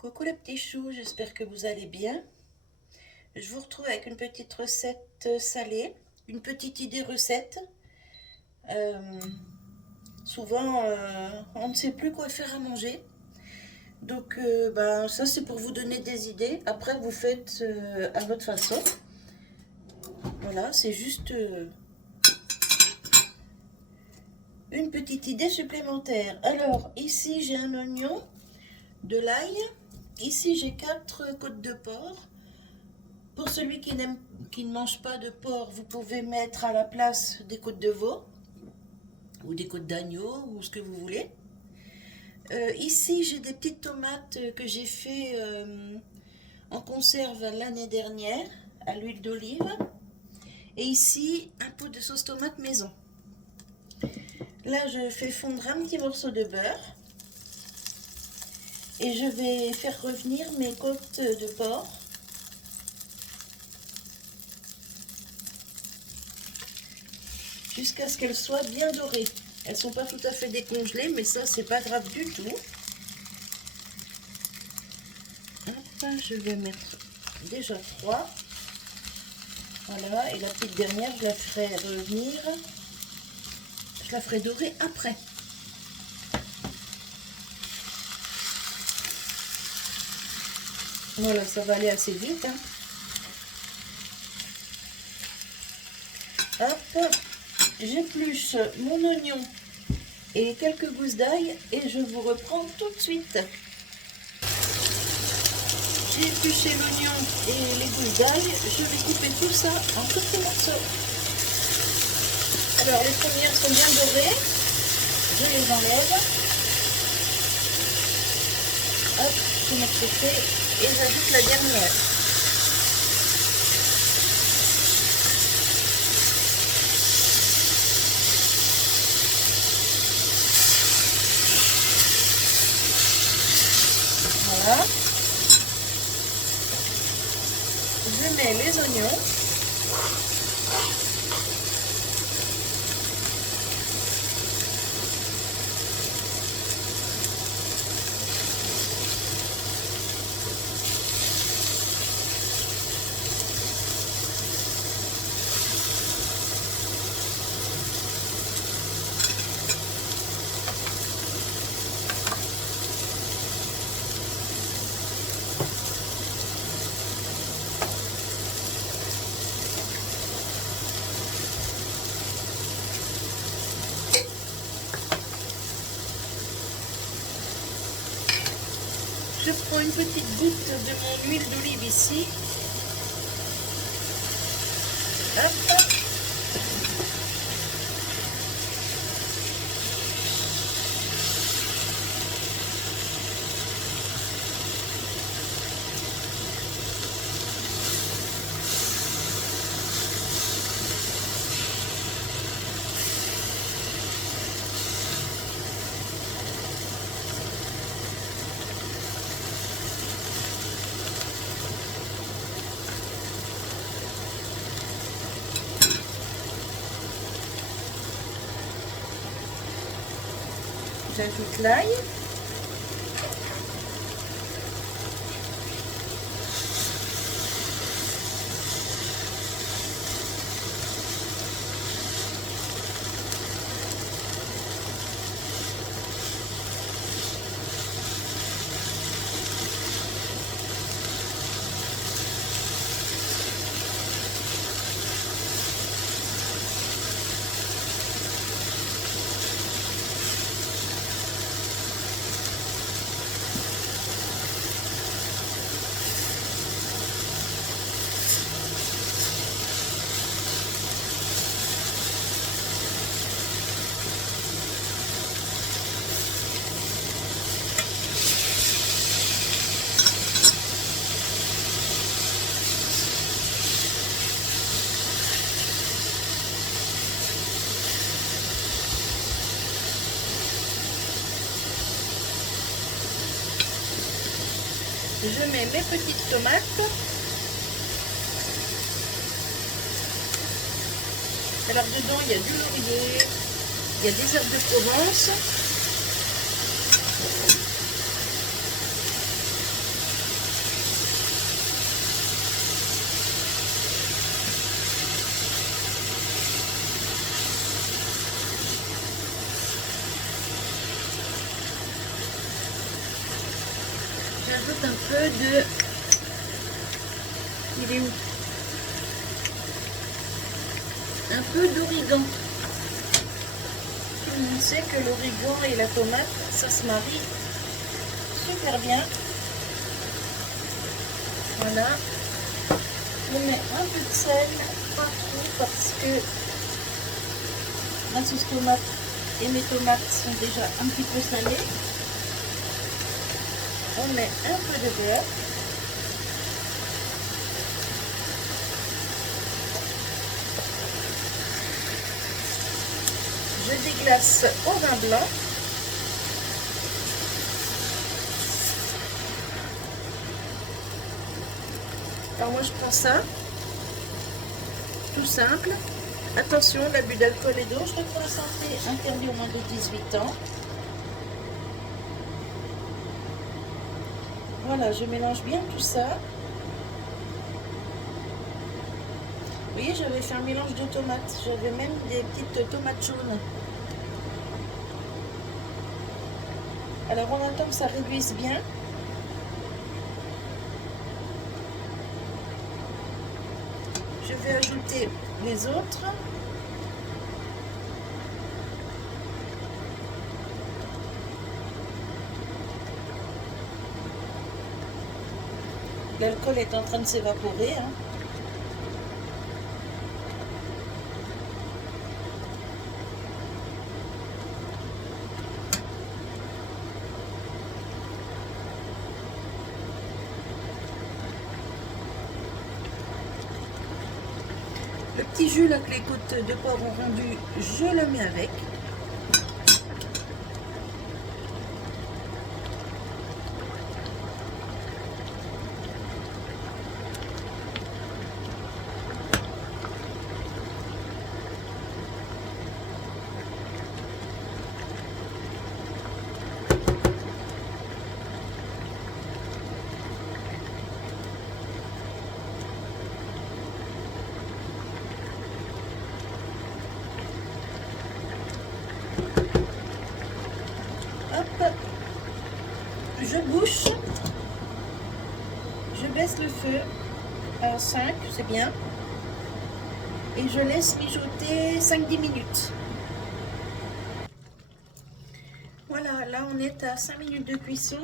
Coucou les petits choux, j'espère que vous allez bien. Je vous retrouve avec une petite recette salée, une petite idée recette. Euh, souvent, on ne sait plus quoi faire à manger. Donc, ça c'est pour vous donner des idées. Après, vous faites à votre façon. Voilà, c'est juste une petite idée supplémentaire. Alors, ici j'ai un oignon, de l'ail. Ici j'ai 4 côtes de porc. Pour celui qui ne mange pas de porc, vous pouvez mettre à la place des côtes de veau ou des côtes d'agneau ou ce que vous voulez. Ici, j'ai des petites tomates que j'ai fait en conserve l'année dernière à l'huile d'olive. Et ici, un pot de sauce tomate maison. Là, je fais fondre un petit morceau de beurre. Et je vais faire revenir mes côtes de porc. Jusqu'à ce qu'elles soient bien dorées. Elles sont pas tout à fait décongelées, mais ça c'est pas grave du tout. Hop, je vais mettre déjà 3. Voilà, et la petite dernière, je la ferai revenir. Je la ferai dorer après. Voilà, ça va aller assez vite. Hop. J'épluche mon oignon et quelques gousses d'ail et je vous reprends tout de suite. J'ai épluché l'oignon et les gousses d'ail, je vais couper tout ça en petits morceaux. Alors les premières sont bien dorées, je les enlève. Hop, je mets de côté et j'ajoute la dernière. Voilà. Je mets les oignons. Je prends une petite goutte de mon huile d'olive ici. Hop. J'ajoute l'ail. Je mets mes petites tomates. Alors dedans il y a du laurier, il y a des herbes de Provence. J'ajoute un peu de... Il est où? Un peu d'origan. Tout le monde sait que l'origan et la tomate, ça se marie super bien. Voilà. Je mets un peu de sel, pas trop, parce que la sauce tomate et mes tomates sont déjà un petit peu salées. On met un peu de beurre. Je déglace au vin blanc. Alors moi je prends ça, tout simple. Attention, l'abus d'alcool et dangereux pour la santé, interdit au moins de 18 ans. Voilà, je mélange bien tout ça. Vous voyez, j'avais fait un mélange de tomates. J'avais même des petites tomates jaunes. Alors on attend que ça réduise bien. Je vais ajouter les autres. L'alcool est en train de s'évaporer. Hein. Le petit jus là que les côtes de porc ont rendu, je le mets avec. Hop, je bouche, je baisse le feu à 5, c'est bien, et je laisse mijoter 5-10 minutes. Voilà, là on est à 5 minutes de cuisson.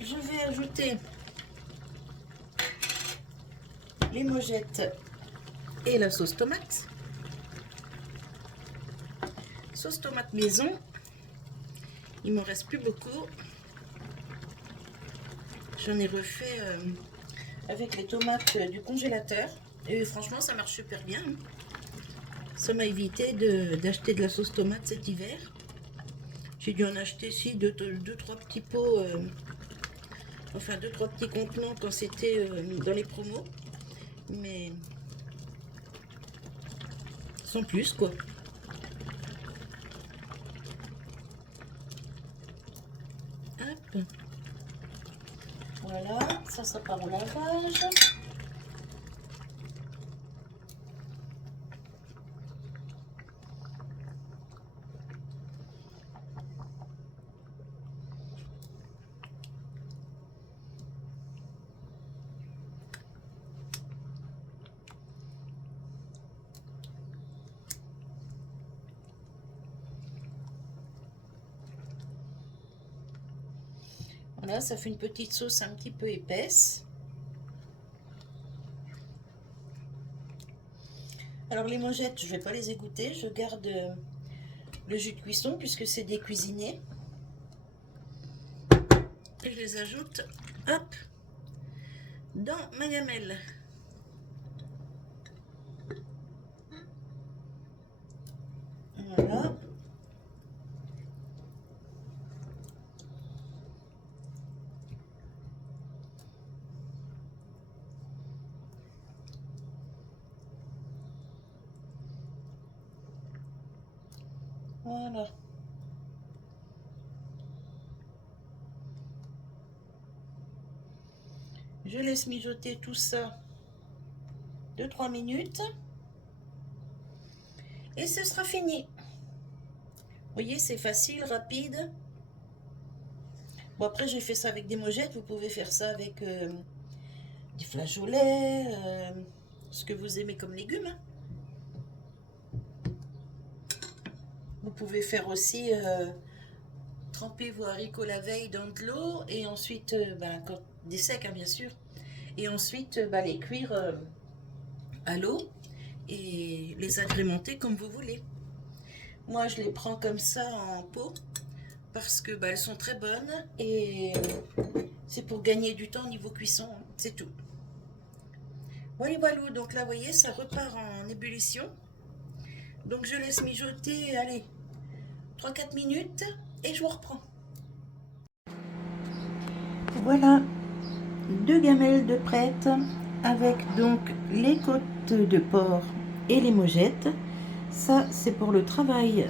Je vais ajouter les mojettes et la sauce tomate. Sauce tomate maison. Il m'en reste plus beaucoup. J'en ai refait avec les tomates du congélateur. Et franchement, ça marche super bien. Ça m'a évité d'acheter de la sauce tomate cet hiver. J'ai dû en acheter ici 2-3 petits pots, enfin 2-3 petits contenants quand c'était dans les promos. Mais sans plus quoi. Hop. Voilà, ça part au lavage. Voilà, ça fait une petite sauce un petit peu épaisse. Alors les mojettes, je ne vais pas les égoutter, je garde le jus de cuisson puisque c'est décuisiné. Et je les ajoute, hop, dans ma gamelle. Voilà. Voilà. Je laisse mijoter tout ça 2-3 minutes. Et ce sera fini. Vous voyez, c'est facile, rapide. Bon, après, j'ai fait ça avec des mojettes. Vous pouvez faire ça avec des flageolets, ce que vous aimez comme légumes, hein. Vous pouvez faire aussi tremper vos haricots la veille dans de l'eau et ensuite, quand, des secs, hein, bien sûr, et ensuite les cuire à l'eau et les agrémenter comme vous voulez. Moi, je les prends comme ça en pot parce que elles sont très bonnes et c'est pour gagner du temps niveau cuisson, hein, c'est tout. Voilà, voilà, donc là, vous voyez, ça repart en ébullition. Donc, je laisse mijoter, allez, 3-4 minutes et je vous reprends. Voilà, 2 gamelles de prêtes avec donc les côtes de porc et les mojettes. Ça, c'est pour le travail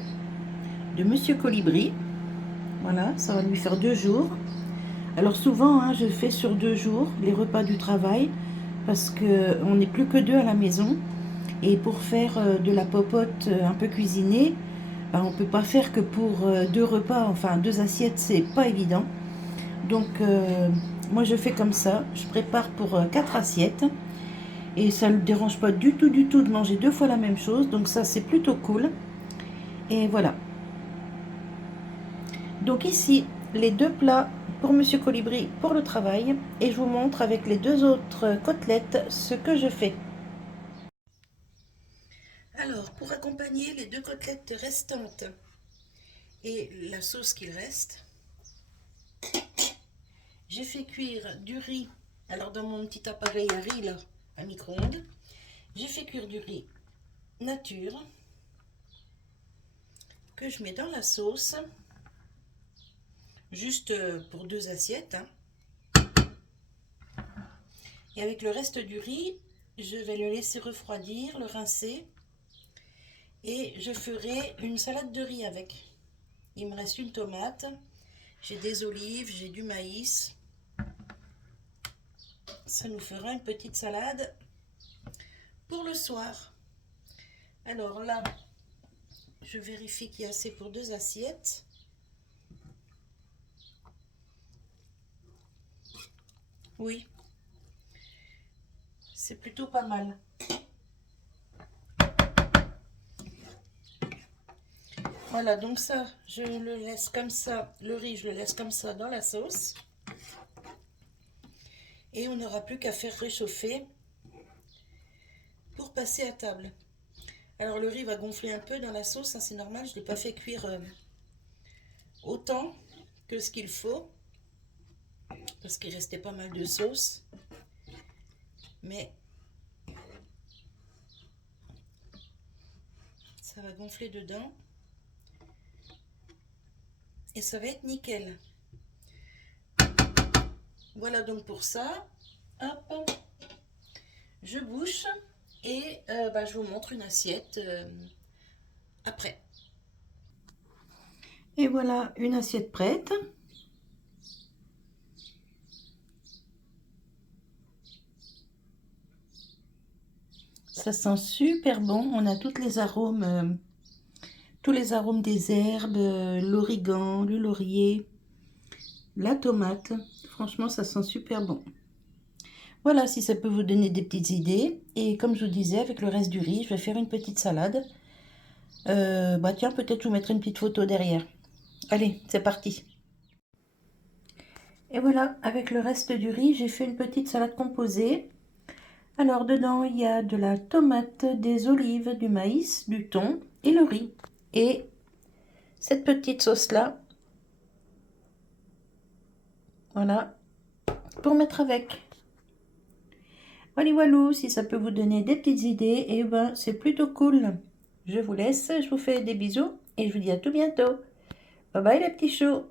de Monsieur Colibri. Voilà, ça va lui faire 2 jours. Alors souvent, hein, je fais sur 2 jours les repas du travail parce qu'on n'est plus que 2 à la maison. Et pour faire de la popote un peu cuisinée, on ne peut pas faire que pour 2 repas, enfin 2 assiettes, c'est pas évident. Donc moi je fais comme ça, je prépare pour 4 assiettes. Et ça ne me dérange pas du tout de manger 2 fois la même chose. Donc ça c'est plutôt cool. Et voilà. Donc ici, les 2 plats pour Monsieur Colibri pour le travail. Et je vous montre avec les 2 autres côtelettes ce que je fais. Alors, pour accompagner les 2 côtelettes restantes et la sauce qu'il reste, j'ai fait cuire du riz. Alors, dans mon petit appareil à riz, là, à micro-ondes, j'ai fait cuire du riz nature que je mets dans la sauce, juste pour 2 assiettes, hein. Et avec le reste du riz, je vais le laisser refroidir, le rincer. Et je ferai une salade de riz avec. Il me reste une tomate, j'ai des olives, j'ai du maïs. Ça nous fera une petite salade pour le soir. Alors là, je vérifie qu'il y a assez pour 2 assiettes. Oui, c'est plutôt pas mal. Voilà, donc ça, je le laisse comme ça, le riz, je le laisse comme ça dans la sauce. Et on n'aura plus qu'à faire réchauffer pour passer à table. Alors le riz va gonfler un peu dans la sauce, hein, c'est normal, je ne l'ai pas fait cuire autant que ce qu'il faut, parce qu'il restait pas mal de sauce. Mais ça va gonfler dedans. Et ça va être nickel. Voilà donc pour ça. Hop, je bouche et je vous montre une assiette après. Et voilà une assiette prête. Ça sent super bon. On a tous les arômes des herbes, l'origan, le laurier, la tomate. Franchement, ça sent super bon. Voilà, si ça peut vous donner des petites idées. Et comme je vous disais, avec le reste du riz, je vais faire une petite salade. Tiens, peut-être je vous mettrai une petite photo derrière. Allez, c'est parti. Et voilà, avec le reste du riz, j'ai fait une petite salade composée. Alors, dedans, il y a de la tomate, des olives, du maïs, du thon et le riz. Et cette petite sauce-là, voilà, pour mettre avec. Voilà, voilà, si ça peut vous donner des petites idées, et c'est plutôt cool. Je vous laisse, je vous fais des bisous et je vous dis à tout bientôt. Bye bye les petits choux.